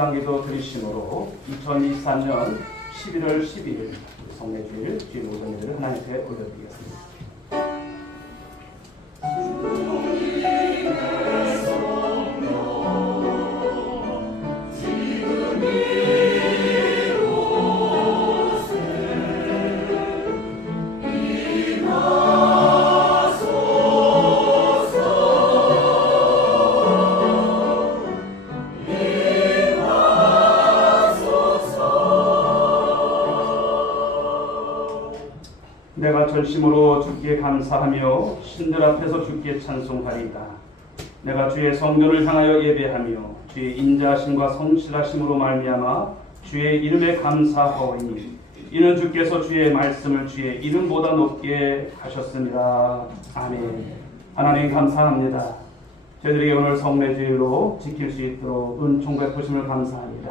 묵상기도 들으심으로 2023년 11월 12일 성례주일 주일 오전 예배를 하나님께 올려드리겠습니다. 내가 전심으로 주께 감사하며 신들 앞에서 주께 찬송하리이다. 내가 주의 성전을 향하여 예배하며 주의 인자하심과 성실하심으로 말미암아 주의 이름에 감사하오니 이는 주께서 주의 말씀을 주의 이름보다 높게 하셨습니다. 아멘. 하나님 감사합니다. 저희들에게 오늘 성례주일로 지킬 수 있도록 은총 베푸심을 감사합니다.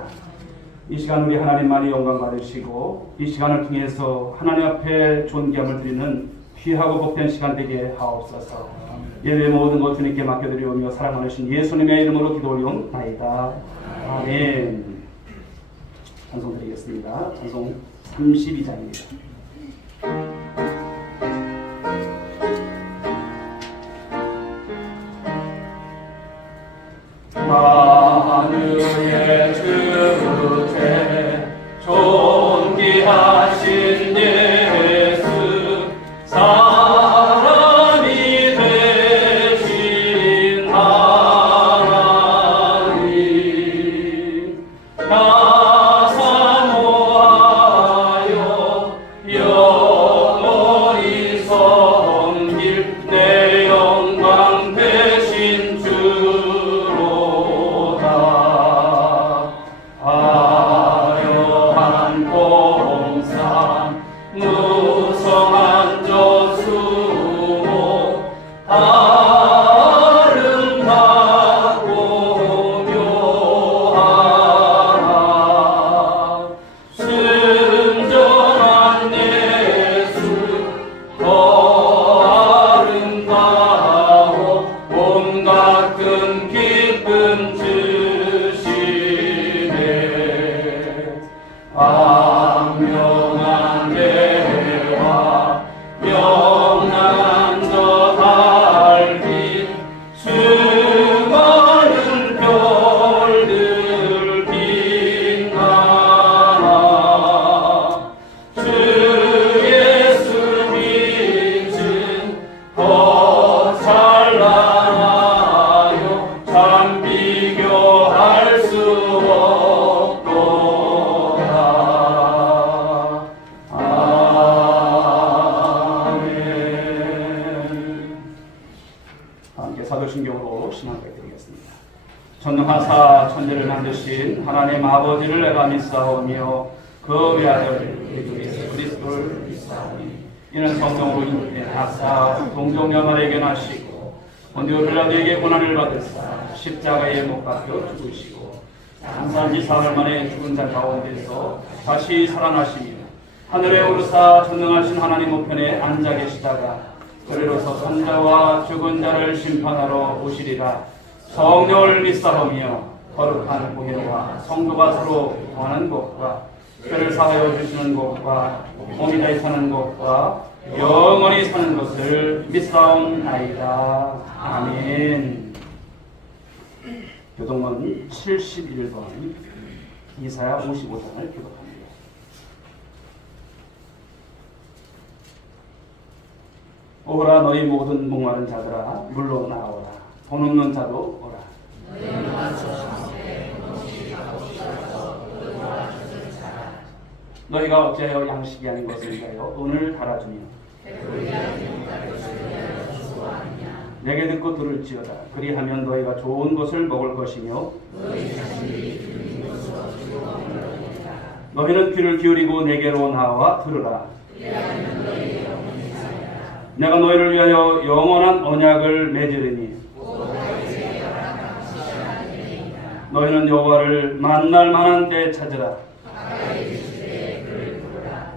이 시간 우리 하나님만이 영광 받으시고 이 시간을 통해서 하나님 앞에 존귀함을 드리는 귀하고 복된 시간 되게 하옵소서. 예배 모든 것 주님께 맡겨드리오며 사랑하신 예수님의 이름으로 기도 올리옵나이다. 아멘. 찬송 드리겠습니다. 찬송 32장입니다. 하늘의 주제 존귀하신 예수 사람이 되신 하나님 나 사모하여 영원히 섬길 내 영광 되신 주로다. 화려한 공산 무성한 저수목 아름답고 묘하나 순전한 예수 더 아름다워 온갖 큰 기쁨 주시네. 광명한 대와 명랑한 저 달빛 수많은 별들 빛나나 주 예수 빛은 더 찬란하여 참 비교할 수 없도다. 아멘. 함께 사도신경으로 신앙을 드리겠습니다. 전능하사 천지를 만드신 하나님 아버지를 내가 믿사오며 그 외아들 우리 주 예수 그리스도를 믿사오니 이는 성령으로 인하사 동정녀마에게 나시고 본디오 빌라도에게 고난을 받으사 십자가에 못 박혀 죽으시고 장사한 사흘 만에 죽은 자 가운데서 다시 살아나시며 하늘에 오르사 전능하신 하나님 우편에 앉아 계시다가 그리로서 산자와 죽은 자를 심판하러 오시리라. 성령을 믿사오며 거룩한 공예와 성도가 서로 통하는 것과 죄를 사하여 주시는 것과 몸이 다시 사는 것과 영원히 사는 것을 믿사옵나이다. 아멘. 교동문 71번 이사야 55장을 기록합니다. 오라 너희 모든 목마른 자들아 물로 나오라. 돈 없는 자도 오라. 너희가 어찌하여 양식이 아닌 것을 위하여 돈을 달아주며 내게 듣고 들을지어다. 그리하면 너희가 좋은 것을 먹을 것이며 너희는 귀를 기울이고 내게로 나와 들으라. 내가 너희를 위하여 영원한 언약을 맺으리니 너희는 여호와를 만날 만한 때에 찾으라.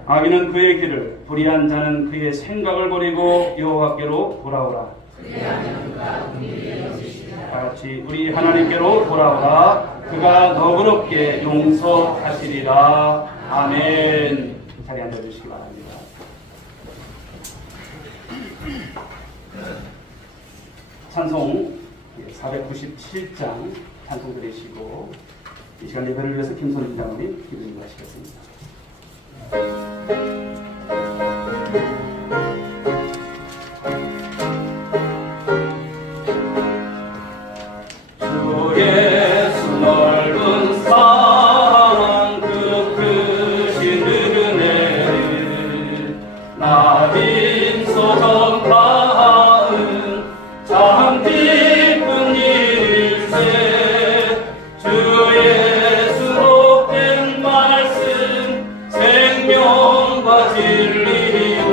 악인은 그의 길을, 불의한 자는 그의 생각을 버리고 여호와께로 돌아오라. 같이 우리 하나님께로 돌아오라. 그가 너그럽게 용서하시리라. 아멘. 자리에 앉아주시기 바랍니다. 찬송 497장 찬송 드리시고 이 시간 예배를 위해서 김선진 장로님 기도 인도하시겠습니다. 주 예수 넓은 사랑 그 크신 은혜를 나 빈소정 닿은 참 기쁜 일일세 주 예수로 된 말씀 생명과 진리요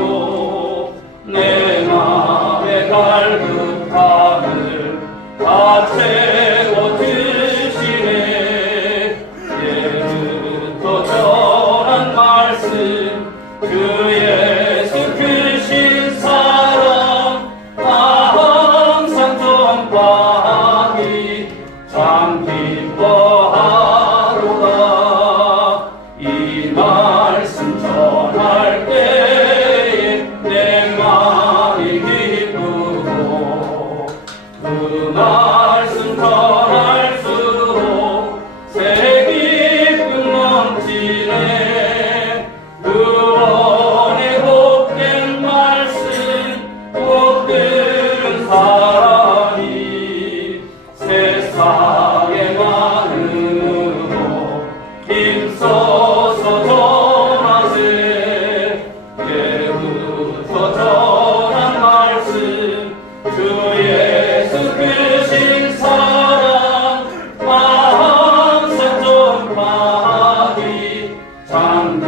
내 맘의 갈급함을 다 채워주시네 예부터 전한 말씀 그 예수 크신 사랑 항상 전파하기 참 기뻐하로다 이 말씀 전할 때에 내 마음이 기쁘고 그 말씀 전할수록 새 기쁨 넘치네 구원의 복된 말씀 못 들은 사람이 세상의 많음으로 힘써서 전하세 예부터 전한 말씀 주 예수 크신 사랑 항상 전파하기 참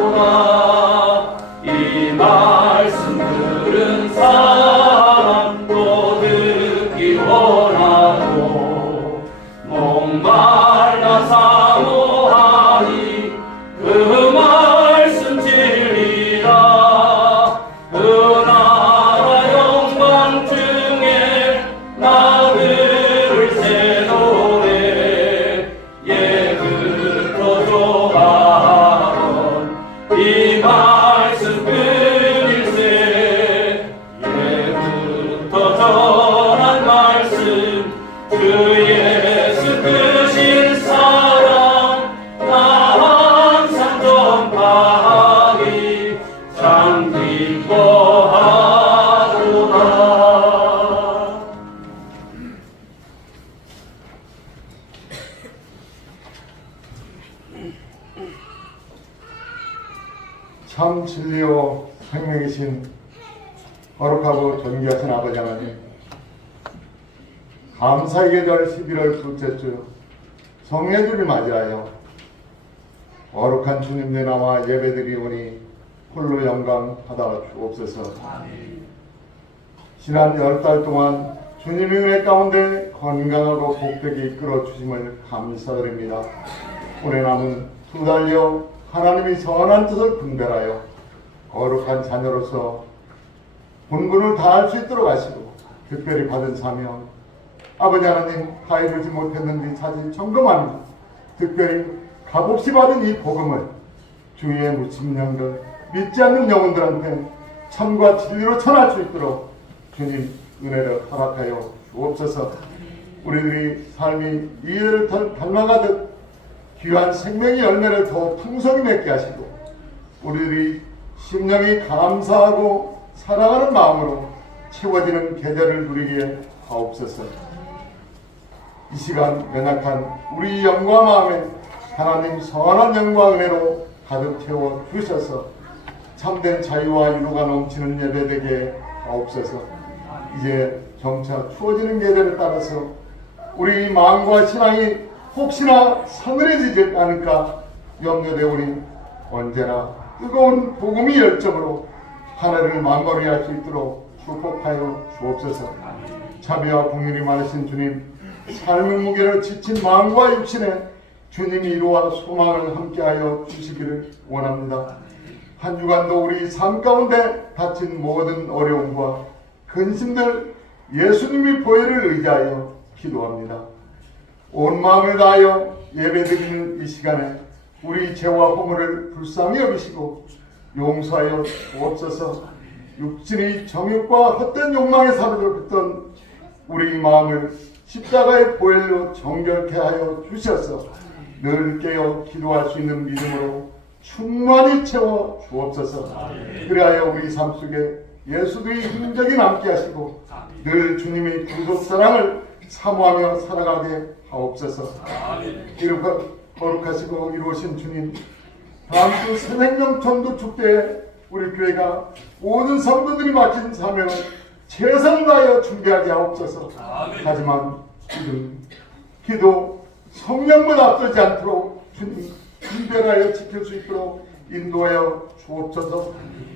기뻐하구나 이 말씀 들은 사람 또 듣기 원하고 목말라 사모하니 그 말씀 진리라 그 나라 영광 중에 나를 세우네 예부터 좋아하던 이 말씀 끊일세 예부터 전한 말씀 주 예수 크신 사랑 항상 전파하기 참 기뻐하도다. 참 진리요 생명이신 거룩하고 존귀하신 아버지 하나님, 감사의 계절 11월 둘째 주 성례주를 맞이하여 거룩한 주님의 나와 예배드리오니 홀로 영광 받아 주옵소서. 지난 10달 동안 주님의 은혜 가운데 건강하고 복되게 이끌어 주심을 감사드립니다. 올해 남은 2달여 하나님이 선한 뜻을 분별하여 거룩한 자녀로서 본분을 다할 수 있도록 하시고 특별히 받은 사명 아버지 하나님 다 이루지 못했는지 자진 점검합니다. 특별히 값없이 받은 이 복음을 주위의 묻힌 영들 믿지 않는 영혼들한테 참과 진리로 전할 수 있도록 주님 은혜를 허락하여 주옵소서. 우리들이 삶이 이해를 닮아가듯 귀한 생명의 열매를 더 풍성히 맺게 하시고 우리들이 심령이 감사하고 사랑하는 마음으로 채워지는 계절을 누리게 하옵소서. 이 시간 연약한 우리 영과 마음에 하나님 선한 영과 은혜로 가득 채워 주셔서 참된 자유와 유로가 넘치는 예배되게 하옵소서. 이제 점차 추워지는 계절에 따라서 우리 마음과 신앙이 혹시나 서늘해지지 않을까 염려되오니 언제나 뜨거운 복음의 열정으로 하늘을 망거리할 수 있도록 축복하여 주옵소서. 자비와 공률이 많으신 주님, 삶의 무게를 지친 마음과 육신에 주님이 위로와 소망을 함께하여 주시기를 원합니다. 한 주간도 우리 삶 가운데 닥친 모든 어려움과 근심들 예수님의 보혈을 의지하여 기도합니다. 온 마음을 다하여 예배드리는 이 시간에 우리 죄와 허물을 불쌍히 여기시고 용서하여 주옵소서. 육신의 정욕과 헛된 욕망에 사로잡혔던 우리 마음을 십자가의 보혈로 정결케 하여 주셔서 늘 깨어 기도할 수 있는 믿음으로 충만히 채워 주옵소서. 그리하여 우리 삶 속에 예수의 흔적이 남게 하시고 늘 주님의 구속 사랑을 사모하며 살아가게 하옵소서. 거룩하시고 이루신 주님, 다음 주 새생명 전도 축제에 우리 교회가 모든 성도들이 맡긴 사명을 최선을 다하여 준비하게 하옵소서. 하지만 기도, 성령보다 앞서지 않도록 주님 분별하여 지킬 수 있도록 인도하여 주옵소서.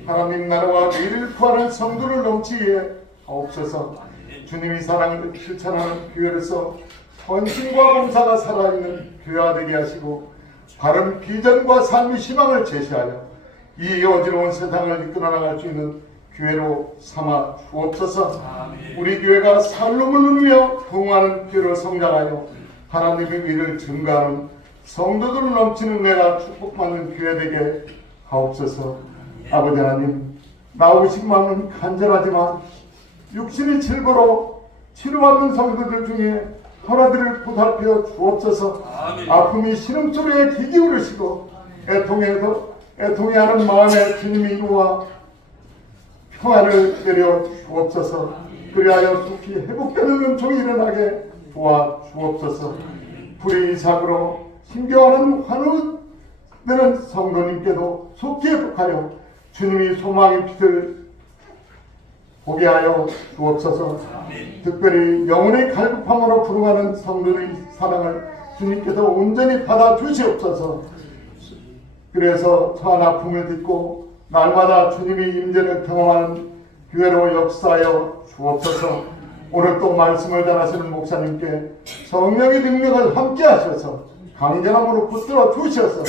하나님 나라와 의를 구하는 성도를 넘치게 하옵소서. 주님이 사랑을 실천하는 교회로서 헌신과 봉사가 살아있는 교회가 되게 하시고 바른 비전과 삶의 희망을 제시하여 이 어지러운 세상을 이끌어 나갈 수 있는 교회로 삼아 주옵소서. 우리 교회가 살로을 누리며 부흥하는 교회로 성장하여 하나님의 의를 증가하는 성도들을 넘치는 은혜가 축복받는 교회 되게 하옵소서. 아버지 하나님, 나오신 마음은 간절하지만 육신이 질거로 치료받는 성도들 중에 하나들을 보살펴 주옵소서. 아픔이 신음소리에 귀 기울이시고 애통해하는 마음에 주님이 이루어 평안을 내려 주옵소서. 그리하여 속히 회복되는 은총이 일어나게 도와 주옵소서. 불의사고로 힘겨워하는 환우되는 성도님께도 속히 회복하려 주님이 소망의 빛을 보게 하여 주옵소서. 특별히 영혼의 갈급함으로 부르하는 성도의 사랑을 주님께서 온전히 받아 주시옵소서. 그래서 처한 아픔을 딛고 날마다 주님의 임재를 경험하는 교회로 역사하여 주옵소서. 오늘 또 말씀을 전하시는 목사님께 성령의 능력을 함께 하셔서 강건함으로 붙들어 주셔서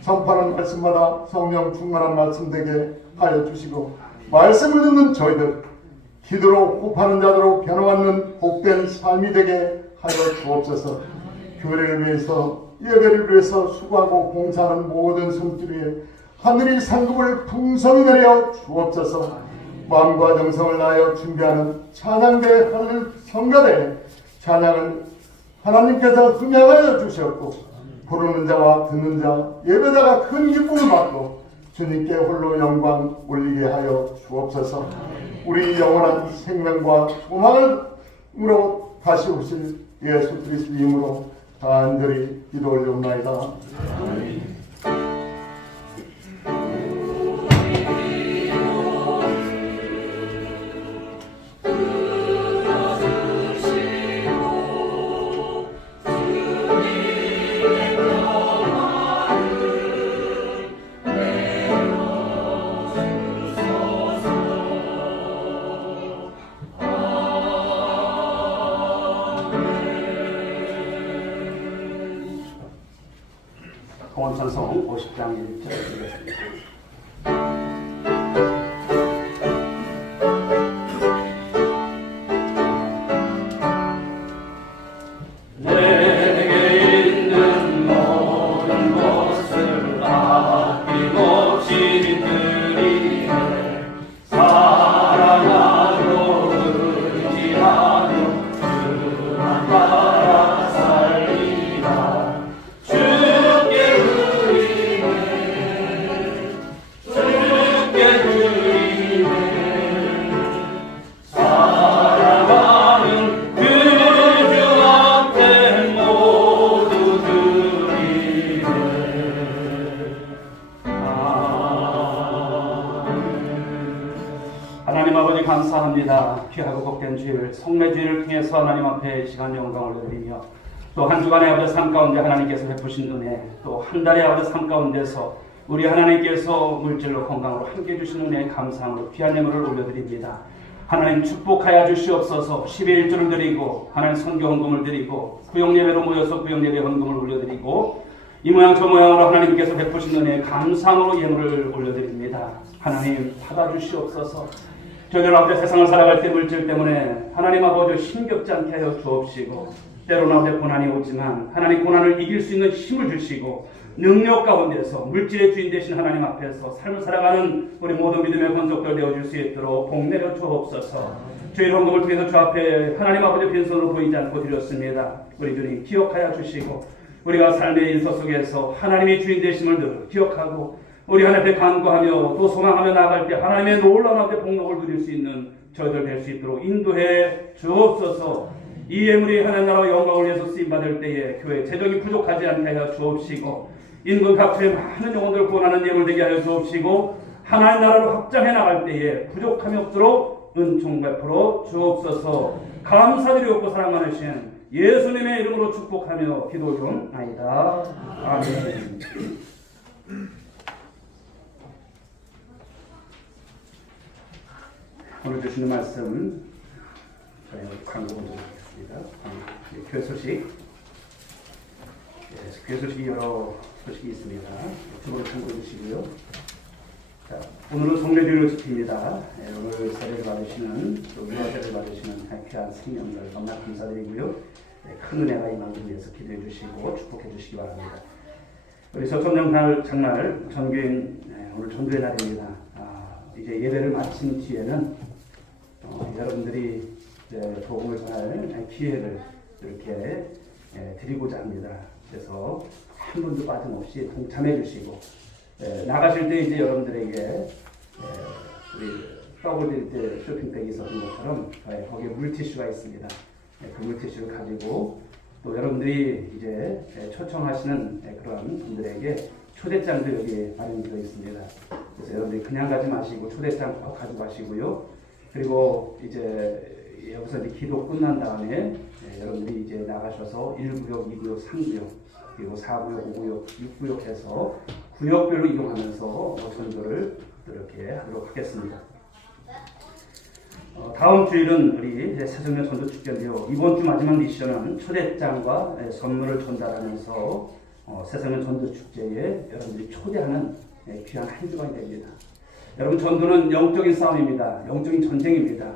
선포하는 말씀마다 성령 충만한 말씀 되게 하여 주시고 말씀을 듣는 저희들 기도로 호흡하는 자들로 변화받는 복된 삶이 되게 하여 주옵소서. 교회를 위해서 예배를 위해서 수고하고 봉사하는 모든 손길에 하늘이 상급을 풍성히 내려 주옵소서. 마음과 정성을 다하여 준비하는 찬양대 하늘 성가대 찬양을 하나님께서 흠양하여 주셨고 부르는 자와 듣는 자 예배자가 큰 기쁨을 받고 주님께 홀로 영광 올리게 하여 주옵소서. 우리 영원한 생명과 소망으로 다시 오실 예수 그리스도 이름으로 간절히 기도 올리옵나이다. 공원천성 50장 1절 드리겠습니다. 감사합니다. 귀하고 복된 주일, 성례주일을 통해서 하나님 앞에 이 시간 영광을 올려드리며 또 한 주간의 아버지 삶 가운데 하나님께서 베푸신 은혜, 또 한 달의 아버지 삶 가운데서 우리 하나님께서 물질로 건강으로 함께해 주신 은혜의 감사함으로 귀한 예물을 올려드립니다. 하나님 축복하여 주시옵소서. 12일 주를 드리고 하나님 선교 헌금을 드리고 구역예배로 모여서 구역예배 헌금을 올려드리고 이 모양 저 모양으로 하나님께서 베푸신 은혜의 감사함으로 예물을 올려드립니다. 하나님 받아주시옵소서. 저희들 앞에 세상을 살아갈 때 물질 때문에 하나님 아버지 힘겹지 않게 하여 주옵시고 때로는 어제 고난이 오지만 하나님 고난을 이길 수 있는 힘을 주시고 능력 가운데서 물질의 주인 되신 하나님 앞에서 삶을 살아가는 우리 모든 믿음의 건족들 되어줄 수 있도록 복내려 주옵소서. 주일 헌금을 통해서 주 앞에 하나님 아버지 빈손으로 보이지 않고 드렸습니다. 우리 주님 기억하여 주시고 우리가 삶의 인서 속에서 하나님의 주인 되심을 늘 기억하고 우리 하나님 앞에 간구하며 또 소망하며 나아갈 때 하나님의 놀라운 앞에 복록을 누릴 수 있는 저희들 될 수 있도록 인도해 주옵소서. 이 예물이 하나님 나라 영광을 위해서 쓰임받을 때에 교회 재정이 부족하지 않게 하여 주옵시고 인근 각처의 많은 영혼들을 구원하는 예물 되게 하여 주옵시고 하나님 나라를 확장해 나갈 때에 부족함이 없도록 은총 베풀어 주옵소서. 감사드리옵고 사랑 많으신 예수님의 이름으로 축복하며 기도하옵나이다. 아멘. 오늘 주시는 말씀 저희 광고 먼저 하겠습니다. 교회 소식, 교회 소식이 여러 소식이 있습니다. 주보를 참고해 주시고요. 자, 오늘은 성례주일을 지킵니다. 오늘 세례를 받으시는 또 유아세를 받으시는 귀한 생명들 너무나 감사드리고요. 큰 은혜가 임하기 위해서 기도해 주시고 축복해 주시기 바랍니다. 우리 서천장 장날 전교인 오늘 전도의 날입니다. 이제 예배를 마친 뒤에는 여러분들이 이제 복음을 전할 기회를 이렇게 드리고자 합니다. 그래서 한 분도 빠짐없이 동참해 주시고 나가실 때 이제 여러분들에게 우리 떡을 드릴 때 쇼핑백이 있었던 것처럼 거기에 물티슈가 있습니다. 그 물티슈를 가지고 또 여러분들이 이제 초청하시는 그런 분들에게 초대장도 여기에 마련되어 있습니다. 그래서 여러분들이 그냥 가지 마시고 초대장 꼭 가지고 가시고요. 그리고 이제 여기서 이제 기도 끝난 다음에 여러분들이 이제 나가셔서 1구역, 2구역, 3구역 그리고 4구역, 5구역, 6구역 해서 구역별로 이동하면서 전도를 이렇게 하도록 하겠습니다. 다음 주일은 우리 새성령 전도 축제인데요. 이번 주 마지막 미션은 초대장과 선물을 전달하면서 새성령 전도 축제에 여러분들이 초대하는 귀한 한 주간이 됩니다. 여러분 전도는 영적인 싸움입니다. 영적인 전쟁입니다.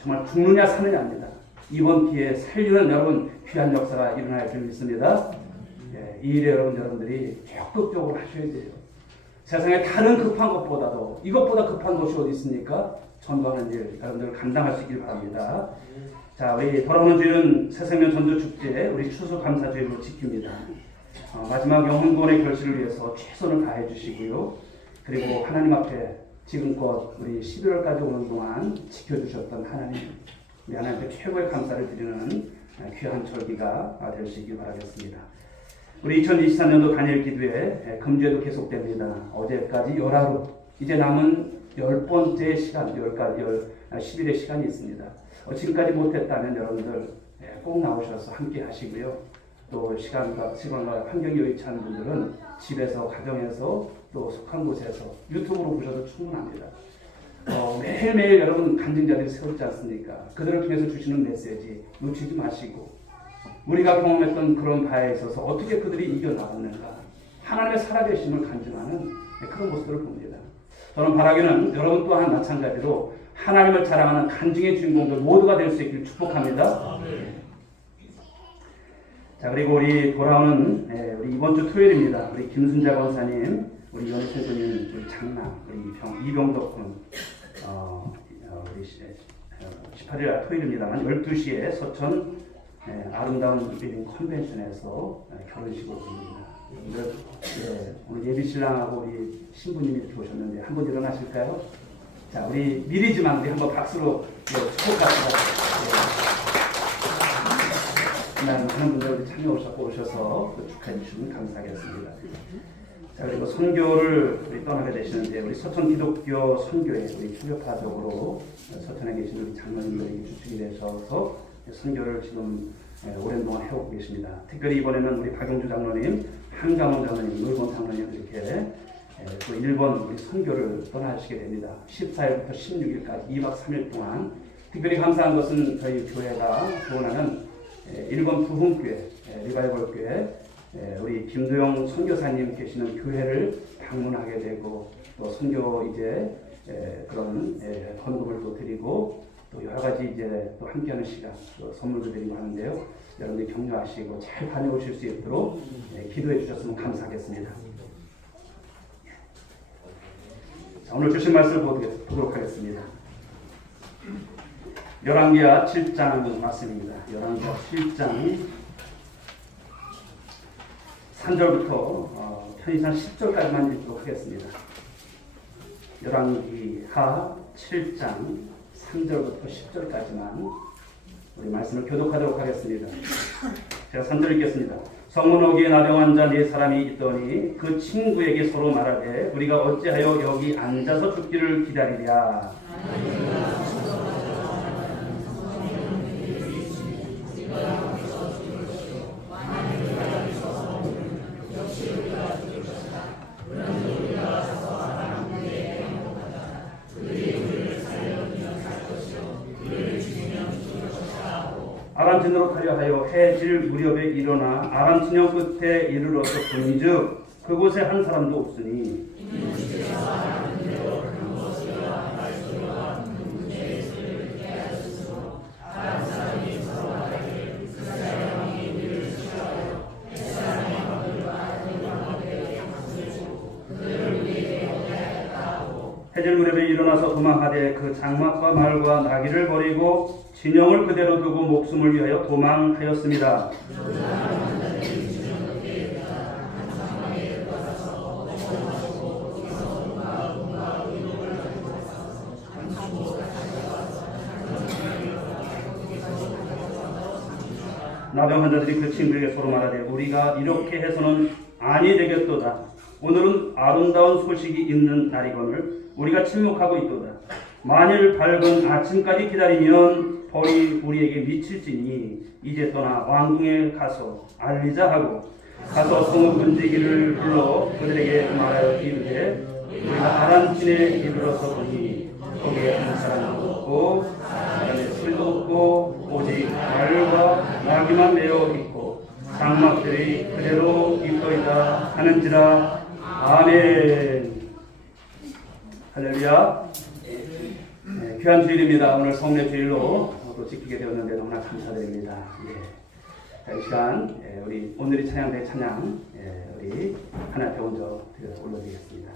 정말 죽느냐 사느냐입니다. 이번 기회에 살리는 여러분 귀한 역사가 일어날 줄 믿습니다. 이 일에 여러분들이 적극적으로 하셔야 돼요. 세상에 다른 급한 것보다도 이것보다 급한 것이 어디 있습니까? 전도하는 일 여러분들 감당할 수 있길 바랍니다. 자, 우리 돌아오는 주일은 새생명 전도축제 우리 추수감사주일로 지킵니다. 마지막 영혼구원의 결실을 위해서 최선을 다해 주시고요. 그리고 하나님 앞에 지금껏 우리 11월까지 오는 동안 지켜주셨던 하나님, 우리 하나님께 최고의 감사를 드리는 귀한 절기가 될 수 있길 바라겠습니다. 우리 2023년도 단일 기도회 금주에도 계속됩니다. 어제까지 열하루, 이제 남은 10번째 시간, 10일의 시간이 있습니다. 지금까지 못했다면 여러분들 꼭 나오셔서 함께 하시고요. 또 시간과 환경이 여의치 않은 분들은 집에서, 가정에서, 또 속한 곳에서 유튜브로 보셔도 충분합니다. 매일매일 여러분 간증자들이 세우지 않습니까? 그들을 통해서 주시는 메시지 놓치지 마시고 우리가 경험했던 그런 바에 있어서 어떻게 그들이 이겨나갔는가 하나님의 살아계심을 간증하는 그런 모습들을 봅니다. 저는 바라기는 여러분 또한 마찬가지로 하나님을 자랑하는 간증의 주인공들 모두가 될 수 있기를 축복합니다. 자, 그리고 우리 돌아오는 우리 이번 주 토요일입니다. 우리 김순자 권사님, 우리 연희 선생님, 우리 장남, 우리 이병덕 군, 우리 18일 토요일입니다만 12시에 서천 아름다운 리빙 컨벤션에서 결혼식을 합니다. 오늘 예비신랑하고 우리 신부님이 이렇게 오셨는데 한번 일어나실까요? 자, 우리 미리지만 우리 한번 박수로 축복합시다. 많은 분들이 참여오셔서 축하해 주시면 감사하겠습니다. 자, 그리고 선교를 우리 떠나게 되시는데 우리 서천 기독교 선교회 우리 휴교파적으로 서천에 계신 우리 장로님들이 주축이 되셔서 선교를 지금 오랜 동안 해오고 계십니다. 특별히 이번에는 우리 박용주 장로님, 한강원 장로님, 노일본 장로님 이렇게 또 일본 우리 선교를 떠나시게 됩니다. 14일부터 16일까지 2박 3일 동안 특별히 감사한 것은 저희 교회가 후원하는 일본 부흥교회, 리바이벌교회 우리 김도영 선교사님 계시는 교회를 방문하게 되고 또 선교 이제 그런 헌금을 또 드리고 또 여러 가지 이제 또 함께하는 시간, 또 선물도 드리고 하는데요. 여러분들이 격려하시고 잘 다녀오실 수 있도록 기도해 주셨으면 감사하겠습니다. 자, 오늘 주신 말씀을 보도록 하겠습니다. 열왕기하 7장 말씀입니다. 열왕기하 7장 3절부터 편의상 10절까지만 읽도록 하겠습니다. 열왕기하 7장 3절부터 10절까지만 우리 말씀을 교독하도록 하겠습니다. 제가 3절 읽겠습니다. 성문호기에 나병 환자 4사람이 있더니 그 친구에게 서로 말하되 우리가 어찌하여 여기 앉아서 죽기를 기다리랴. 아람 진으로 가려 하여 해질 무렵에 일어나 아람 진영 끝에 이르러서 본즉 그곳에 한 사람도 없으니 해질 무렵에 일어나서 도망하되 그 장막과 말과 나귀를 버리고 진영을 그대로 두고 목숨을 위하여 도망하였습니다. 나병 환자들이 그 친구에게 서로 말하되 우리가 이렇게 해서는 아니 되겠도다. 오늘은 아름다운 소식이 있는 날이거늘 우리가 침묵하고 있도다. 만일 밝은 아침까지 기다리면 벌이 우리에게 미칠지니 이제 떠나 왕궁에 가서 알리자 하고 가서 성읍 문지기를 불러 그들에게 말하여 이르되 우리가 아람진에 이르러서 보니 거기에 한 사람도 없고 사람의 소리도 없고 오직 말과 나귀만 메어 있고 장막들이 그대로 있더이다 하는지라. 아멘. 할렐루야. 네, 귀한 주일입니다. 오늘 성례 주일로 또 지키게 되었는데 너무나 감사드립니다. 자, 이 시간 우리 오늘이 찬양대 찬양 우리 하나 더 먼저 올려드리겠습니다.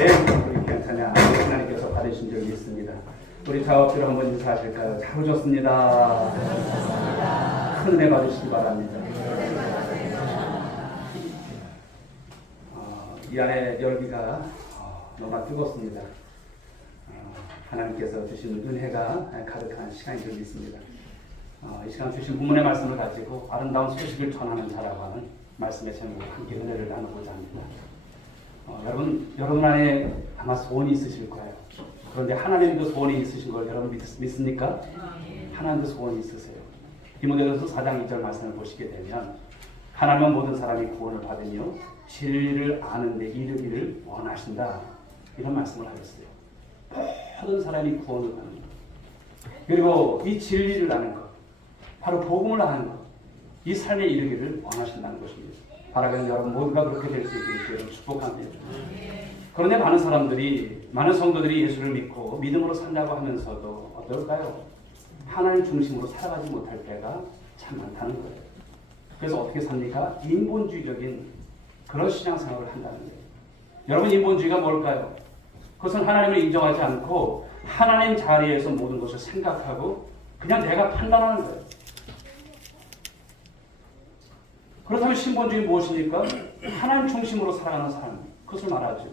우리 괜찮냐 하나님께서 받으신 줄 믿습니다. 우리 작업들 한번 인사하실까요? 잘 오셨습니다. 큰 은혜 받으시기 바랍니다. 이 안에 열기가 너무나 뜨겁습니다. 하나님께서 주신 은혜가 가득한 시간이 될 있습니다. 이 시간 주신 본문의 말씀을 가지고 아름다운 소식을 전하는 자라고 하는 말씀의 제목으로 함께 은혜를 나누고자 합니다. 여러분 안에 아마 소원이 있으실 거예요. 그런데 하나님도 소원이 있으신 걸 여러분 믿습니까? 하나님도 소원이 있으세요. 디모데전서 4장 2절 말씀을 보시게 되면 하나님은 모든 사람이 구원을 받으며 진리를 아는 데 이르기를 원하신다. 이런 말씀을 하셨어요. 모든 사람이 구원을 받는 것. 그리고 이 진리를 아는 것. 바로 복음을 아는 것. 이 삶에 이르기를 원하신다는 것입니다. 바라기는 여러분 모두가 그렇게 될 수 있기를 여러분 축복합니다. 그런데 많은 사람들이, 많은 성도들이 예수를 믿고 믿음으로 산다고 하면서도 어떨까요? 하나님 중심으로 살아가지 못할 때가 참 많다는 거예요. 그래서 어떻게 삽니까? 인본주의적인 그런 신앙생활을 한다는 거예요. 여러분 인본주의가 뭘까요? 그것은 하나님을 인정하지 않고 하나님 자리에서 모든 것을 생각하고 그냥 내가 판단하는 거예요. 그렇다면 신본주의 무엇입니까? 하나님 중심으로 살아가는 사람, 그것을 말하죠.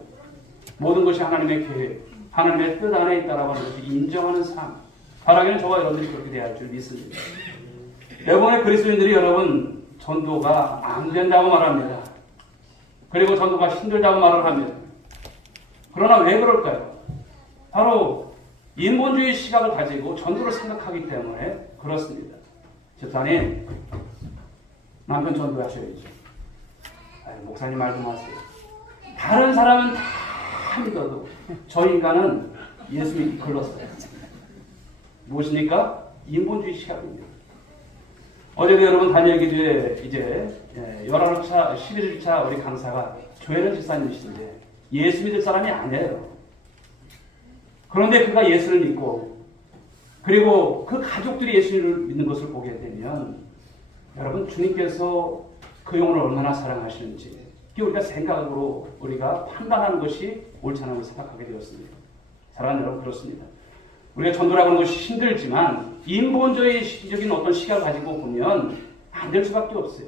모든 것이 하나님의 계획, 하나님의 뜻 안에 있다라고 하는 것을 인정하는 삶. 바라기는 저와 여러분들이 그렇게 돼야 할 줄 믿습니다. 대부분의 그리스도인들이 여러분 전도가 안 된다고 말합니다. 그리고 전도가 힘들다고 말을 합니다. 그러나 왜 그럴까요? 바로 인본주의 시각을 가지고 전도를 생각하기 때문에 그렇습니다. 집사님, 남편 전도하셔야죠. 목사님 말 좀 하세요. 다른 사람은 다 믿어도 저 인간은 예수 믿기 글렀어요. 무엇입니까? 인본주의 시각입니다. 어제도 여러분 다니엘기도에 이제 11차, 11차 우리 강사가 조혜련 집사님이신데 예수 믿을 사람이 아니에요. 그런데 그가 예수를 믿고 그리고 그 가족들이 예수를 믿는 것을 보게 되면 여러분 주님께서 그 영혼을 얼마나 사랑하시는지 우리가 생각으로 우리가 판단하는 것이 옳지 않은 것을 생각하게 되었습니다. 사랑하는 여러분 그렇습니다. 우리가 전도라고 하는 것이 힘들지만 인본주의적인 어떤 시각을 가지고 보면 안 될 수밖에 없어요.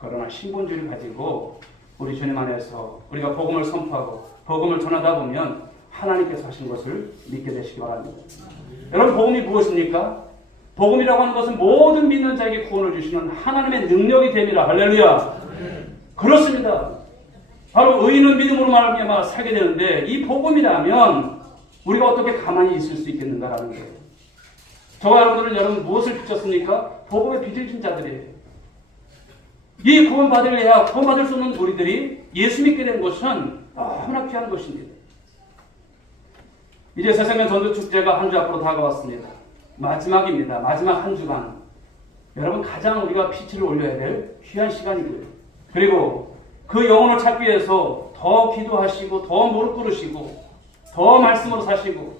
그러나 신본주의를 가지고 우리 주님 안에서 우리가 복음을 선포하고 복음을 전하다 보면 하나님께서 하신 것을 믿게 되시기 바랍니다. 여러분 복음이 무엇입니까? 복음이라고 하는 것은 모든 믿는 자에게 구원을 주시는 하나님의 능력이 됩니다. 할렐루야. 그렇습니다. 바로 의인은 믿음으로 말미암아 살게 되는데 이 복음이라면 우리가 어떻게 가만히 있을 수 있겠는가라는 거예요. 저와 여러분들은 여러분 무엇을 비쳤습니까? 복음에 빚을 진 자들이에요. 이 구원받으려야 구원받을 수 없는 우리들이 예수 믿게 된 것은 너무나 귀한 것입니다. 이제 새생명 전도축제가 한 주 앞으로 다가왔습니다. 마지막입니다. 마지막 한 주간. 여러분 가장 우리가 피치를 올려야 될 귀한 시간이고요. 그리고 그 영혼을 찾기 위해서 더 기도하시고 더 무릎 꿇으시고 더 말씀으로 사시고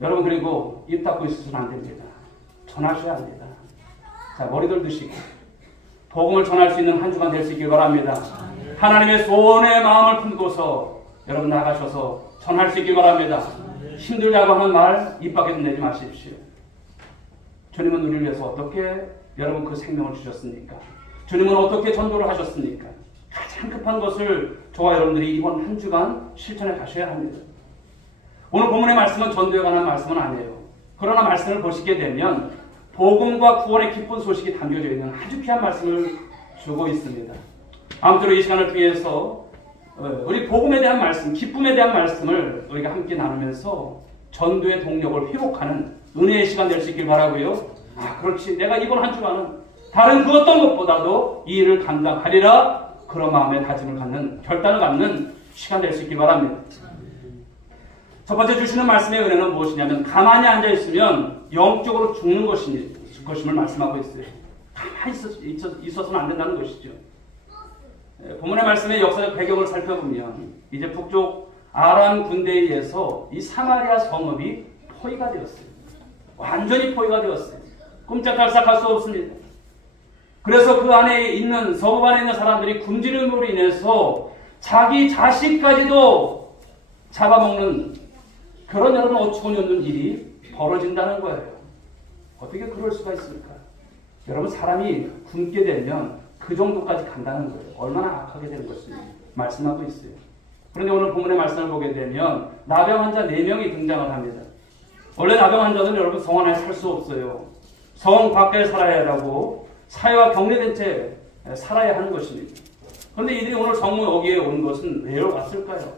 여러분 그리고 입 닫고 있으면 안 됩니다. 전하셔야 합니다. 자 머리들 드시고 복음을 전할 수 있는 한 주간 될 수 있길 바랍니다. 하나님의 소원의 마음을 품고서 여러분 나가셔서 전할 수 있길 바랍니다. 힘들다고 하는 말 입 밖에도 내지 마십시오. 주님은 우리를 위해서 어떻게 여러분 그 생명을 주셨습니까? 주님은 어떻게 전도를 하셨습니까? 가장 급한 것을 저와 여러분들이 이번 한 주간 실천해 가셔야 합니다. 오늘 본문의 말씀은 전도에 관한 말씀은 아니에요. 그러나 말씀을 보시게 되면 복음과 구원의 기쁜 소식이 담겨져 있는 아주 귀한 말씀을 주고 있습니다. 아무쪼록 이 시간을 통해서 우리 복음에 대한 말씀, 기쁨에 대한 말씀을 우리가 함께 나누면서 전도의 동력을 회복하는 은혜의 시간 될 수 있길 바라고요. 그렇지. 내가 이번 한 주간은 다른 그 어떤 것보다도 이 일을 감당하리라 그런 마음의 다짐을 갖는, 결단을 갖는 시간 될 수 있길 바랍니다. 첫 번째 주시는 말씀의 은혜는 무엇이냐면 가만히 앉아있으면 영적으로 죽는 것임을 말씀하고 있어요. 가만히 있어서는 안 된다는 것이죠. 본문의 말씀의 역사적 배경을 살펴보면 이제 북쪽 아람 군대에 의해서 이 사마리아 성읍이 포위가 되었어요. 완전히 포위가 되었어요. 꼼짝달싹할 수 없습니다. 그래서 그 안에 있는 성읍 안에 있는 사람들이 굶주림으로 인해서 자기 자식까지도 잡아먹는 그런 여러분 어처구니 없는 일이 벌어진다는 거예요. 어떻게 그럴 수가 있을까? 여러분 사람이 굶게 되면 그 정도까지 간다는 거예요. 얼마나 악하게 되는 것을 말씀하고 있어요. 그런데 오늘 본문의 말씀을 보게 되면 나병 환자 4명이 등장을 합니다. 원래 나병 환자는 여러분 성 안에 살 수 없어요. 성 밖에 살아야 하고 사회와 격리된 채 살아야 하는 것입니다. 그런데 이들이 오늘 성문 여기에 온 것은 왜 왔을까요?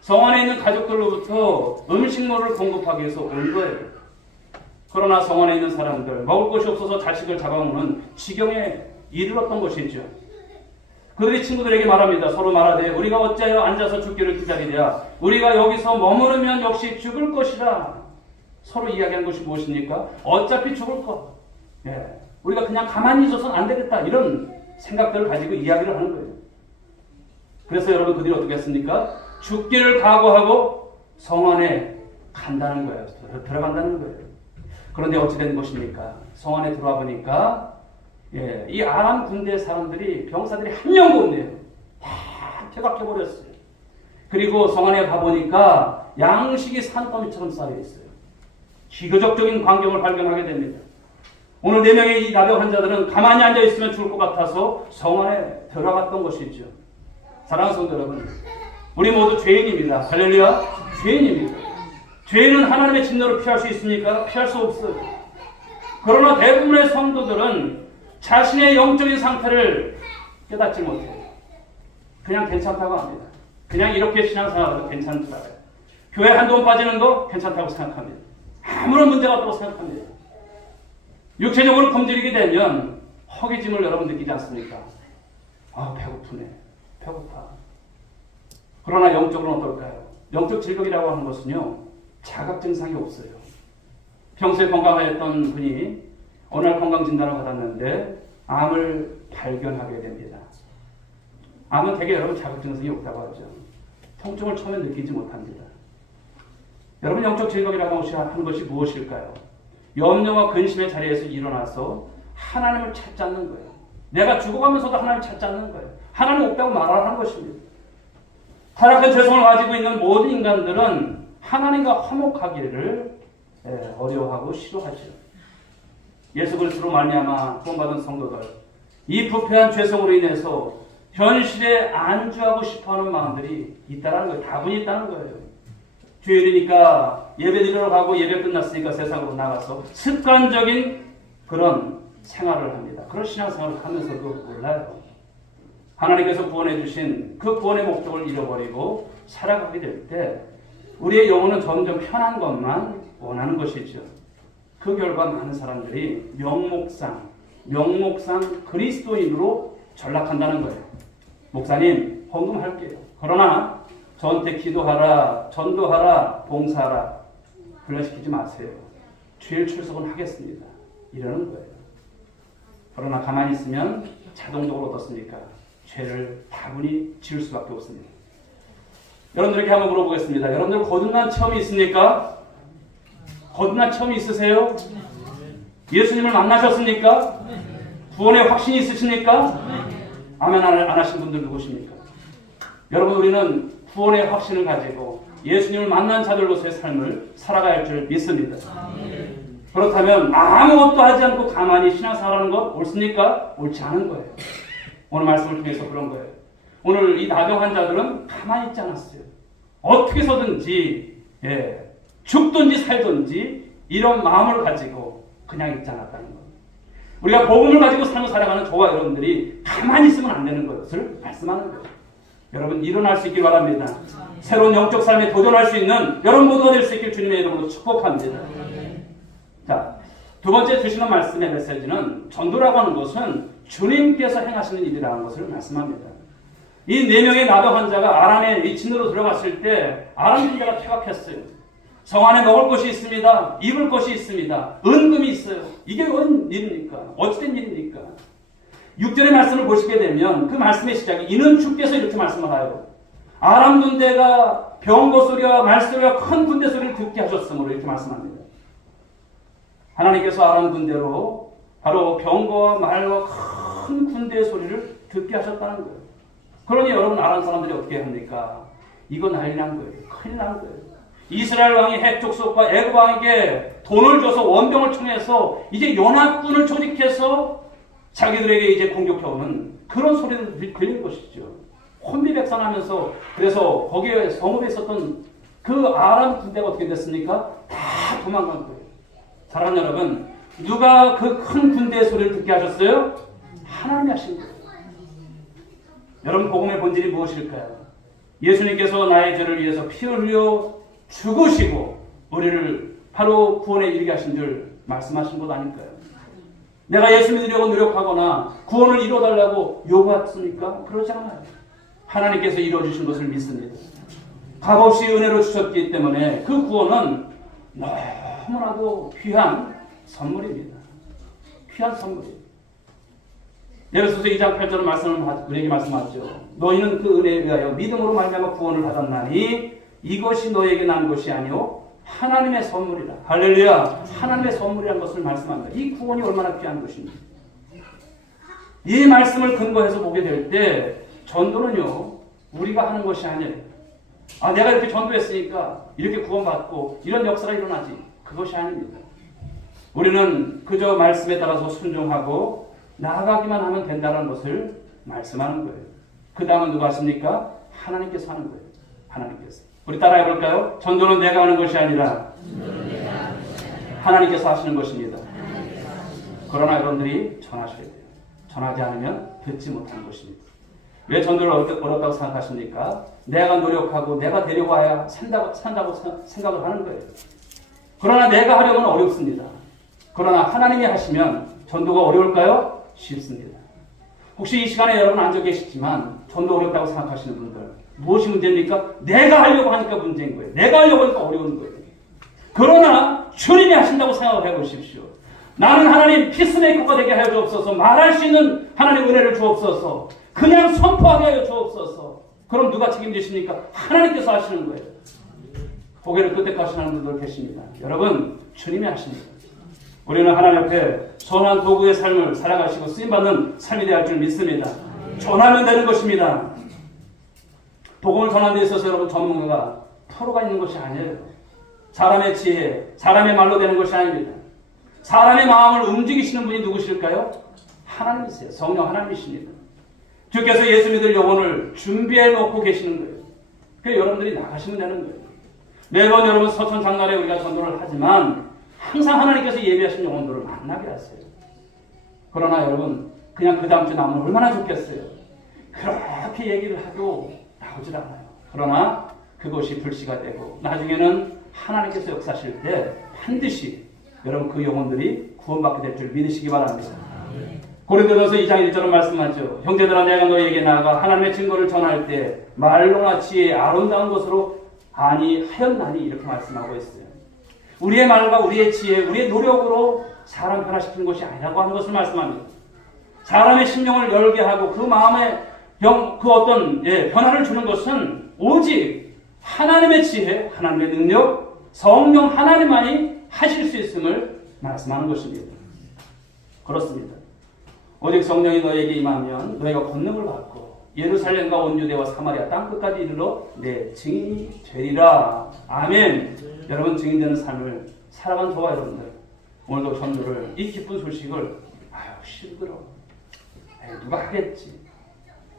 성 안에 있는 가족들로부터 음식물을 공급하기 위해서 온 거예요. 그러나 성 안에 있는 사람들 먹을 것이 없어서 자식을 잡아먹는 지경에 이르렀던 것이죠. 그들이 친구들에게 말합니다. 서로 말하되 우리가 어찌하여 앉아서 죽기를 기다리랴. 우리가 여기서 머무르면 역시 죽을 것이라. 서로 이야기한 것이 무엇입니까? 어차피 죽을 것. 우리가 그냥 가만히 있어서는 안 되겠다. 이런 생각들을 가지고 이야기를 하는 거예요. 그래서 여러분 그들이 어떻게 했습니까? 죽기를 각오하고 성 안에 간다는 거예요. 들어간다는 거예요. 그런데 어찌 된 것입니까? 성 안에 들어와 보니까 이 아람 군대 사람들이 병사들이 한 명도 없네요. 다 퇴각해버렸어요. 그리고 성 안에 가보니까 양식이 산더미처럼 쌓여 있어요. 기교적인 광경을 발견하게 됩니다. 오늘 4명의 이 나병 환자들은 가만히 앉아 있으면 죽을 것 같아서 성 안에 들어갔던 것이죠. 사랑하는 성도 여러분, 우리 모두 죄인입니다. 할렐루야, 죄인입니다. 죄인은 하나님의 진노를 피할 수 있습니까? 피할 수 없어요. 그러나 대부분의 성도들은 자신의 영적인 상태를 깨닫지 못해요. 그냥 괜찮다고 합니다. 그냥 이렇게 신앙생활해도 괜찮은 줄 알아요. 교회 한두 번 빠지는 거 괜찮다고 생각합니다. 아무런 문제가 없다고 생각합니다. 육체적으로 굶주리게 되면 허기짐을 여러분 느끼지 않습니까? 배고프네. 배고파. 그러나 영적으로는 어떨까요? 영적 질병이라고 하는 것은요, 자각 증상이 없어요. 평소에 건강하였던 분이 어느 날 건강 진단을 받았는데 암을 발견하게 됩니다. 암은 대개 여러분 자각 증상이 없다고 하죠. 통증을 처음에 느끼지 못합니다. 여러분 영적 질병이라고 하는 것이 무엇일까요? 염려와 근심의 자리에서 일어나서 하나님을 찾지 않는 거예요. 내가 죽어가면서도 하나님을 찾지 않는 거예요. 하나님 없다고 말하는 것입니다. 타락한 죄성을 가지고 있는 모든 인간들은 하나님과 화목하기를 어려워하고 싫어하죠. 예수 그리스도로 말미암아 구원받은 성도들, 이 부패한 죄성으로 인해서 현실에 안주하고 싶어하는 마음들이 있다는 거예요. 다분히 있다는 거예요. 주일이니까 예배 드리러 가고 예배 끝났으니까 세상으로 나가서 습관적인 그런 생활을 합니다. 그런 신앙생활을 하면서도 몰라요. 하나님께서 구원해 주신 그 구원의 목적을 잃어버리고 살아가게 될 때 우리의 영혼은 점점 편한 것만 원하는 것이죠. 그 결과 많은 사람들이 명목상 그리스도인으로 전락한다는 거예요. 목사님, 헌금할게요. 그러나 저한테 기도하라, 전도하라, 봉사하라 불러시키지 마세요. 주일 출석은 하겠습니다. 이러는 거예요. 그러나 가만히 있으면 자동적으로 어떻습니까? 죄를 다분히 지을 수밖에 없습니다. 여러분들에게 한번 물어보겠습니다. 여러분들 거듭난 체험이 있습니까? 거듭난 체험이 있으세요? 예수님을 만나셨습니까? 구원의 확신이 있으십니까? 아멘 안 하신 분들 누구십니까? 여러분 우리는 구원의 확신을 가지고 예수님을 만난 자들로서의 삶을 살아가야 할 줄 믿습니다. 그렇다면 아무것도 하지 않고 가만히 신앙생활하는 것 옳습니까? 옳지 않은 거예요. 오늘 말씀을 통해서 그런 거예요. 오늘 이 나병 환자들은 가만히 있지 않았어요. 어떻게 해서든지 죽든지 살든지 이런 마음을 가지고 그냥 있지 않았다는 거예요. 우리가 복음을 가지고 삶을 살아가는 저와 여러분들이 가만히 있으면 안 되는 것을 말씀하는 거예요. 여러분 일어날 수 있길 바랍니다. 새로운 영적 삶에 도전할 수 있는 여러분 모두가 될 수 있길 주님의 이름으로 축복합니다. 자, 두 번째 주시는 말씀의 메시지는 전도라고 하는 것은 주님께서 행하시는 일이라는 것을 말씀합니다. 이 4명의 나병 환자가 아람의 위친으로 들어갔을 때 아람 군대가 퇴각했어요. 성 안에 먹을 것이 있습니다. 입을 것이 있습니다. 은금이 있어요. 이게 웬 일입니까? 어찌된 일입니까? 6절의 말씀을 보시게 되면 그 말씀의 시작이 이는 주께서 이렇게 말씀을 하여 아람 군대가 병거 소리와 말소리와 큰 군대 소리를 듣게 하셨으므로 이렇게 말씀합니다. 하나님께서 아람 군대로 바로 병거와 말과 큰 군대의 소리를 듣게 하셨다는 거예요. 그러니 여러분 아람 사람들이 어떻게 합니까? 이거 난리 난 거예요. 큰일 난 거예요. 이스라엘 왕이 헷 족속과 애굽 왕에게 돈을 줘서 원병을 청해서 이제 연합군을 조직해서 자기들에게 이제 공격해오는 그런 소리를 들리는 것이죠. 혼비백산하면서 그래서 거기에 성읍에 있었던 그 아람 군대가 어떻게 됐습니까? 다 도망간 거예요. 사랑하는 여러분, 누가 그 큰 군대의 소리를 듣게 하셨어요? 하나님이 하신 거예요. 여러분, 복음의 본질이 무엇일까요? 예수님께서 나의 죄를 위해서 피 흘려 죽으시고 우리를 바로 구원에 이르게 하신 줄 말씀하신 것 아닐까요? 내가 예수 믿으려고 노력하거나 구원을 이뤄달라고 요구했습니까? 그러지 않아요. 하나님께서 이루어주신 것을 믿습니다. 값없이 은혜로 주셨기 때문에 그 구원은 너무나도 귀한 선물입니다. 귀한 선물이에요. 에베소서 2장 8절 말씀을 우리에게 말씀하죠. 너희는 그 은혜에 의하여 믿음으로 말미암아 구원을 받았나니 이것이 너에게 난 것이 아니요 하나님의 선물이라. 할렐루야. 하나님의 선물이라는 것을 말씀합니다. 이 구원이 얼마나 귀한 것입니까? 이 말씀을 근거해서 보게 될 때 전도는요 우리가 하는 것이 아니에요. 내가 이렇게 전도했으니까 이렇게 구원받고 이런 역사가 일어나지. 그것이 아닙니다. 우리는 그저 말씀에 따라서 순종하고 나아가기만 하면 된다는 것을 말씀하는 거예요. 그 다음은 누가 하십니까? 하나님께서 하는 거예요. 하나님께서. 우리 따라해 볼까요? 전도는 내가 하는 것이 아니라 하나님께서 하시는 것입니다. 그러나 여러분들이 전하셔야 돼요. 전하지 않으면 듣지 못하는 것입니다. 왜 전도를 어렵다고 생각하십니까? 내가 노력하고 내가 데려와야 산다고 생각을 하는 거예요. 그러나 내가 하려면 어렵습니다. 그러나 하나님이 하시면 전도가 어려울까요? 쉽습니다. 혹시 이 시간에 여러분 앉아 계시지만 전도 어렵다고 생각하시는 분들 무엇이 문제입니까? 내가 하려고 하니까 문제인 거예요. 내가 하려고 하니까 어려운 거예요. 그러나 주님이 하신다고 생각을 해보십시오. 나는 하나님 피스메이커가 되게 하여 주옵소서. 말할 수 있는 하나님 은혜를 주옵소서. 그냥 선포하게 하여 주옵소서. 그럼 누가 책임지십니까? 하나님께서 하시는 거예요. 고개를 끄덕 하시는 분들 계십니다. 여러분, 주님이 하십니다. 우리는 하나님 앞에 선한 도구의 삶을 살아가시고 쓰임받는 삶이 되어야 할 줄 믿습니다. 전하면 되는 것입니다. 복음을 전하는 데 있어서 여러분 전문가가 프로가 있는 것이 아니에요. 사람의 지혜, 사람의 말로 되는 것이 아닙니다. 사람의 마음을 움직이시는 분이 누구실까요? 하나님이세요. 성령 하나님이십니다. 주께서 예수 믿을 영혼을 준비해 놓고 계시는 거예요. 그래서 여러분들이 나가시면 되는 거예요. 매번 여러분 서천 장날에 우리가 전도를 하지만 항상 하나님께서 예비하신 영혼들을 만나게 하세요. 그러나 여러분 그냥 그 다음 주 나오면 얼마나 좋겠어요. 그렇게 얘기를 해도 나오질 않아요. 그러나 그것이 불씨가 되고 나중에는 하나님께서 역사하실 때 반드시 여러분 그 영혼들이 구원받게 될 줄 믿으시기 바랍니다. 고린도전서 2장 1절은 말씀하죠. 형제들아 내가 너희에게 나아가 하나님의 증거를 전할 때 말로나 지혜의 아름다운 것으로 아니하였나니 이렇게 말씀하고 있어요. 우리의 말과 우리의 지혜, 우리의 노력으로 사람 변화시키는 것이 아니라고 하는 것을 말씀합니다. 사람의 심령을 열게 하고 그 마음에 그 어떤 변화를 주는 것은 오직 하나님의 지혜, 하나님의 능력, 성령 하나님만이 하실 수 있음을 말씀하는 것입니다. 그렇습니다. 오직 성령이 너에게 임하면 너희가 권능을 받고 예루살렘과 온 유대와 사마리아 땅끝까지 이르러 내 증인이 되리라. 아멘. 여러분 증인되는 삶을 살아간 저와 여러분들 오늘도 전도를 이 기쁜 소식을 힘들어. 누가 하겠지.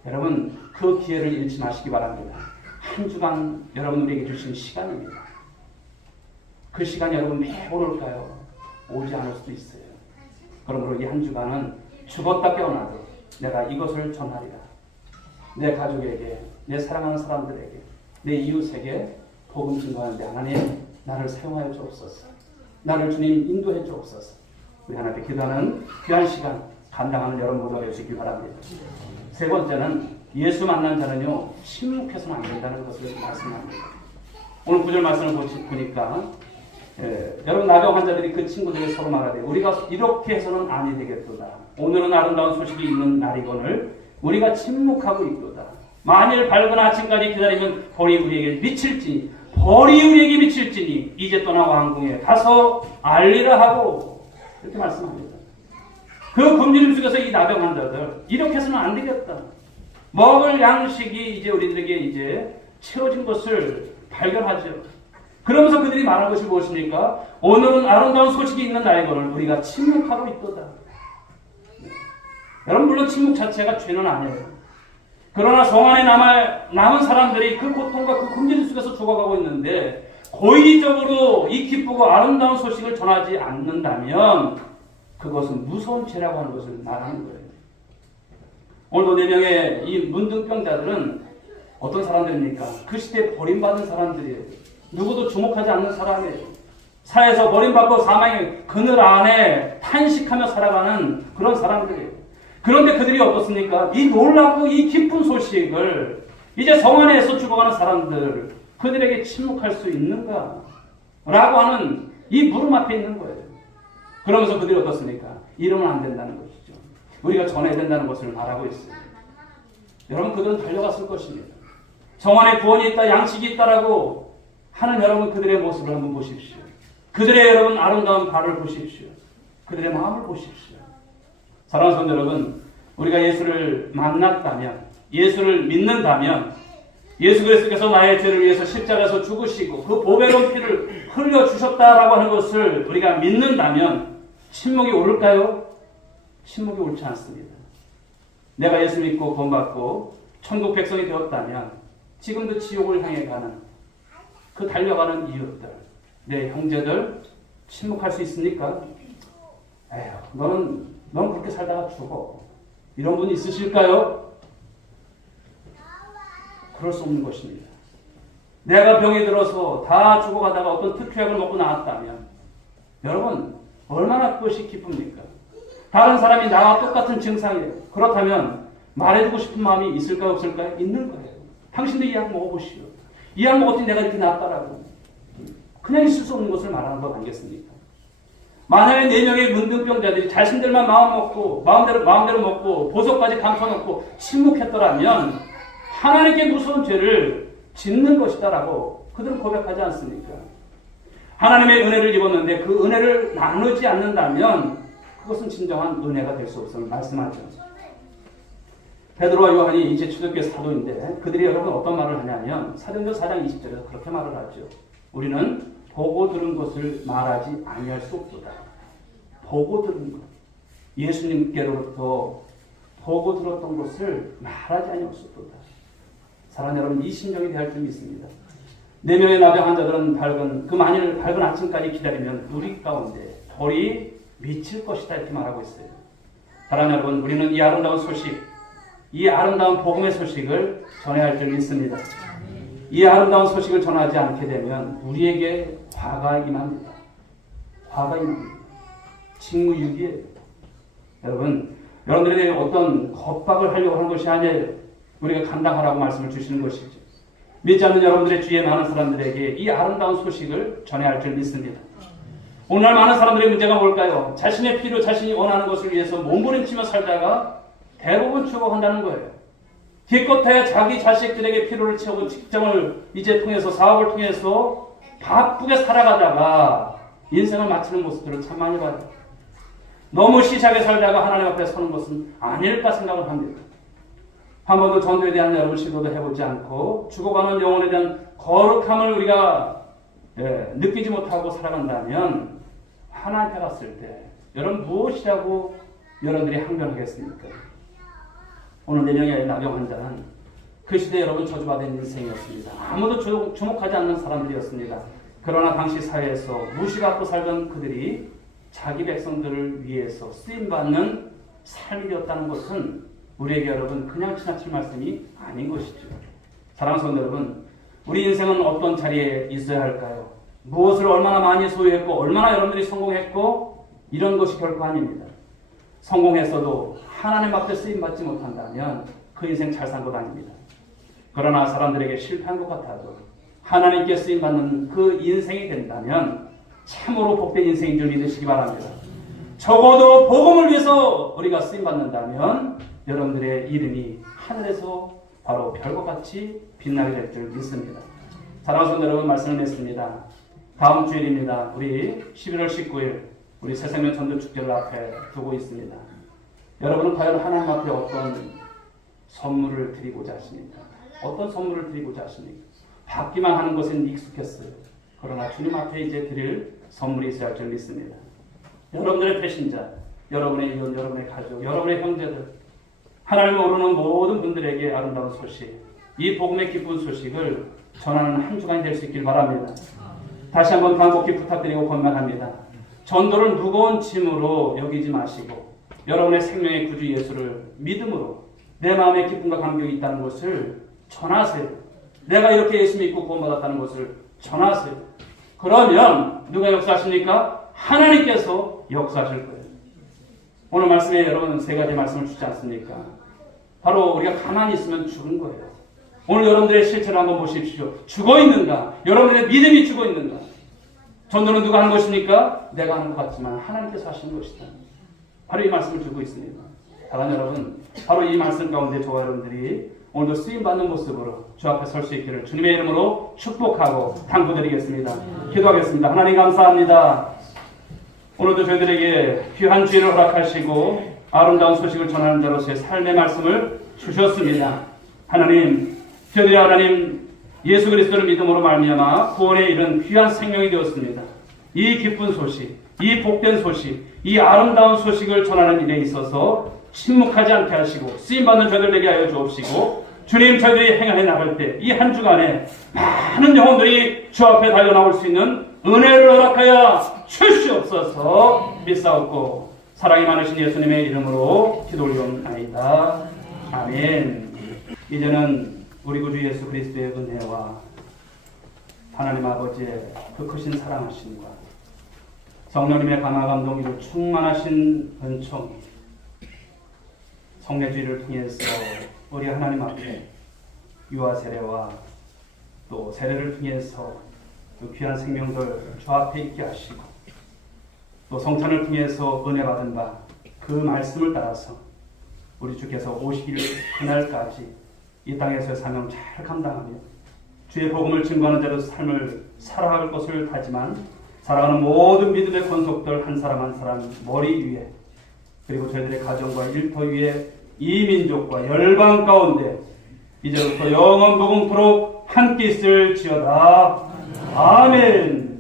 여러분 그 기회를 잃지 마시기 바랍니다. 한 주간 여러분 우리에게 주신 시간입니다. 그 시간이 여러분 매일 올까요? 오지 않을 수도 있어요. 그러므로 이 한 주간은 죽었다 깨어나도 내가 이것을 전하리라. 내 가족에게, 내 사랑하는 사람들에게, 내 이웃에게 복음 증거하는데 하나님 나를 사용하여 주옵소서. 나를 주님 인도해 주옵소서. 우리 하나님께 기도하는 귀한 시간 감당하는 여러분 모두가 되시기 바랍니다. 세 번째는 예수 만난 자는요 침묵해서는 안 된다는 것을 말씀합니다. 오늘 9절 말씀을 보니까 여러분 나병 환자들이 그 친구들이 서로 말하되 우리가 이렇게 해서는 아니 되겠도다. 오늘은 아름다운 소식이 있는 날이거늘 우리가 침묵하고 있도다. 만일 밝은 아침까지 기다리면 벌이 우리에게 미칠지니 이제 떠나 왕궁에 가서 알리라 하고 이렇게 말씀합니다. 그 굶주림 속에서 이 나병 환자들 이렇게 해서는 안 되겠다. 먹을 양식이 이제 우리들에게 이제 채워진 것을 발견하죠. 그러면서 그들이 말한 것이 무엇입니까? 오늘은 아름다운 소식이 있는 날이거늘 우리가 침묵하고 있도다. 여러분, 물론 침묵 자체가 죄는 아니에요. 그러나 성 안에 남은 사람들이 그 고통과 그 굶주림 속에서 죽어가고 있는데 고의적으로 이 기쁘고 아름다운 소식을 전하지 않는다면 그것은 무서운 죄라고 하는 것을 말하는 거예요. 오늘도 4명의 이 문둥병자들은 어떤 사람들입니까? 그 시대에 버림받은 사람들이에요. 누구도 주목하지 않는 사람이에요. 사회에서 버림받고 사망의 그늘 안에 탄식하며 살아가는 그런 사람들이에요. 그런데 그들이 어떻습니까? 이 놀랍고 이 기쁜 소식을 이제 성 안에서 죽어가는 사람들, 그들에게 침묵할 수 있는가? 라고 하는 이 물음 앞에 있는 거예요. 그러면서 그들이 어떻습니까? 이러면 안 된다는 것이죠. 우리가 전해야 된다는 것을 말하고 있어요. 여러분, 그들은 달려갔을 것입니다. 성 안에 구원이 있다, 양식이 있다라고 하는 여러분, 그들의 모습을 한번 보십시오. 그들의 여러분 아름다운 발을 보십시오. 그들의 마음을 보십시오. 사랑하는 성도 여러분, 우리가 예수를 만났다면, 예수를 믿는다면, 예수 그리스도께서 나의 죄를 위해서 십자가에서 죽으시고 그 보배로운 피를 흘려주셨다라고 하는 것을 우리가 믿는다면 침묵이 오를까요? 침묵이 옳지 않습니다. 내가 예수 믿고 구원받고 천국 백성이 되었다면 지금도 지옥을 향해 가는 그 달려가는 이웃들, 내 형제들 침묵할 수 있습니까? 에휴, 너는 그렇게 살다가 죽어. 이런 분 있으실까요? 그럴 수 없는 것입니다. 내가 병이 들어서 다 죽어가다가 어떤 특효약을 먹고 나왔다면 여러분, 얼마나 그것이 기쁩니까? 다른 사람이 나와 똑같은 증상이에요. 그렇다면 말해주고 싶은 마음이 있을까요? 없을까요? 있는 거예요. 당신도 이 약 먹어보시오. 이 약 먹었더니 내가 이렇게 나았다라고. 그냥 있을 수 없는 것을 말하는 것 아니겠습니까? 만약에 4명의 문둥병자들이 자신들만 마음대로 먹고 보석까지 감춰놓고 침묵했더라면 하나님께 무서운 죄를 짓는 것이다라고 그들은 고백하지 않습니까? 하나님의 은혜를 입었는데 그 은혜를 나누지 않는다면 그것은 진정한 은혜가 될 수 없음을 말씀하죠. 베드로와 요한이 이제 초대교회 사도인데 그들이 여러분 어떤 말을 하냐면 사도행전 4장 20절에서 그렇게 말을 하죠. 우리는 보고 들은 것을 말하지 아니할 수 없도다. 보고 들은 것. 예수님께로부터 보고 들었던 것을 말하지 아니할 수 없도다. 사랑하는 여러분, 이 심정이 대할 줄 믿습니다. 4명의 나병 환자들은 그 만일 밝은 아침까지 기다리면 우리 가운데 돌이 미칠 것이다 이렇게 말하고 있어요. 사랑하는 여러분, 우리는 이 아름다운 소식, 이 아름다운 복음의 소식을 전해야 할 줄 믿습니다. 이 아름다운 소식을 전하지 않게 되면 우리에게 화가 임합니다. 화가 임합니다. 직무유기예요. 여러분들에게 어떤 겁박을 하려고 하는 것이 아니에요. 우리가 감당하라고 말씀을 주시는 것이죠. 믿지 않는 여러분들의 주위에 많은 사람들에게 이 아름다운 소식을 전해야 할 줄 믿습니다. 오늘날 많은 사람들의 문제가 뭘까요? 자신의 피로 자신이 원하는 것을 위해서 몸부림치며 살다가 대부분 죽어간다는 거예요. 기껏해야 자기 자식들에게 피로를 채우고 직장을 이제 통해서 사업을 통해서 바쁘게 살아가다가 인생을 마치는 모습들을 참 많이 봐요. 너무 시시하게 살다가 하나님 앞에 서는 것은 아닐까 생각을 합니다. 한 번도 전도에 대한 여러분 시도도 해보지 않고 죽어가는 영혼에 대한 거룩함을 우리가 느끼지 못하고 살아간다면 하나님께 갔을 때 여러분 무엇이라고 여러분들이 항변하겠습니까? 오늘 4명의 나병 환자는 그 시대 여러분 저주받은 인생이었습니다. 아무도 주목하지 않는 사람들이었습니다. 그러나 당시 사회에서 무시받고 살던 그들이 자기 백성들을 위해서 쓰임받는 삶이 되었다는 것은 우리에게 여러분 그냥 지나칠 말씀이 아닌 것이죠. 사랑하는 성도 여러분, 우리 인생은 어떤 자리에 있어야 할까요? 무엇을 얼마나 많이 소유했고 얼마나 여러분들이 성공했고 이런 것이 결코 아닙니다. 성공했어도 하나님 앞에 쓰임받지 못한다면 그 인생 잘 산 것 아닙니다. 그러나 사람들에게 실패한 것 같아도 하나님께 쓰임받는 그 인생이 된다면 참으로 복된 인생인 줄 믿으시기 바랍니다. 적어도 복음을 위해서 우리가 쓰임받는다면 여러분들의 이름이 하늘에서 바로 별과 같이 빛나게 될 줄 믿습니다. 사랑하는 성도 여러분, 말씀을 맺습니다. 다음 주일입니다. 우리 11월 19일 우리 새생명 전도축제를 앞에 두고 있습니다. 여러분은 과연 하나님 앞에 어떤 선물을 드리고자 하십니까? 어떤 선물을 드리고자 하십니까? 받기만 하는 것은 익숙했어요. 그러나 주님 앞에 이제 드릴 선물이 있어야 할 줄 믿습니다. 여러분들의 배신자, 여러분의 이웃, 여러분의 가족, 여러분의 형제들, 하나님을 모르는 모든 분들에게 아름다운 소식, 이 복음의 기쁜 소식을 전하는 한 주간이 될 수 있길 바랍니다. 다시 한번 간곡히 부탁드리고 권면합니다. 전도를 무거운 짐으로 여기지 마시고 여러분의 생명의 구주 예수를 믿음으로 내 마음에 기쁨과 감격이 있다는 것을 전하세요. 내가 이렇게 예수 믿고 구원받았다는 것을 전하세요. 그러면 누가 역사하십니까? 하나님께서 역사하실 거예요. 오늘 말씀에 여러분 세 가지 말씀을 주지 않습니까? 바로 우리가 가만히 있으면 죽은 거예요. 오늘 여러분들의 실체를 한번 보십시오. 죽어 있는가? 여러분의 믿음이 죽어 있는가? 전도는 누가 하는 것입니까? 내가 하는 것 같지만 하나님께서 하시는 것이다. 바로 이 말씀을 주고 있습니다. 사랑하는 여러분, 바로 이 말씀 가운데 저와 여러분들이 오늘도 쓰임받는 모습으로 주 앞에 설 수 있기를 주님의 이름으로 축복하고 당부드리겠습니다. 기도하겠습니다. 하나님 감사합니다. 오늘도 저희들에게 귀한 주일을 허락하시고 아름다운 소식을 전하는 자로서의 삶의 말씀을 주셨습니다. 하나님, 저희들이 하나님 예수 그리스도를 믿음으로 말미암아 구원에 이른 귀한 생명이 되었습니다. 이 기쁜 소식, 이 복된 소식, 이 아름다운 소식을 전하는 일에 있어서 침묵하지 않게 하시고 쓰임받는 저희들 되게 하여 주옵시고 주님 저희들이 행해 나갈 때 이 한 주간에 많은 영혼들이 주 앞에 달려 나올 수 있는 은혜를 허락하여 주시옵소서. 믿사옵고 사랑이 많으신 예수님의 이름으로 기도 올리옵나이다. 아멘. 이제는 우리 구주 예수 그리스도의 은혜와 하나님 아버지의 그 크신 사랑하심과 성령님의 감화 감동으로 충만하신 은총이 성례주의를 통해서 우리 하나님 앞에 유아 세례와 또 세례를 통해서 그 귀한 생명들 주 앞에 있게 하시고 또 성찬을 통해서 은혜 받은 바 그 말씀을 따라서 우리 주께서 오시길 그날까지 이 땅에서의 사명 잘 감당하며 주의 복음을 증거하는 자로 삶을 살아갈 것을 다지만 살아가는 모든 믿음의 권속들 한 사람 한 사람 머리 위에 그리고 저희들의 가정과 일터 위에 이 민족과 열방 가운데 이제부터 영원 복음토록 함께 있을지어다. 아멘.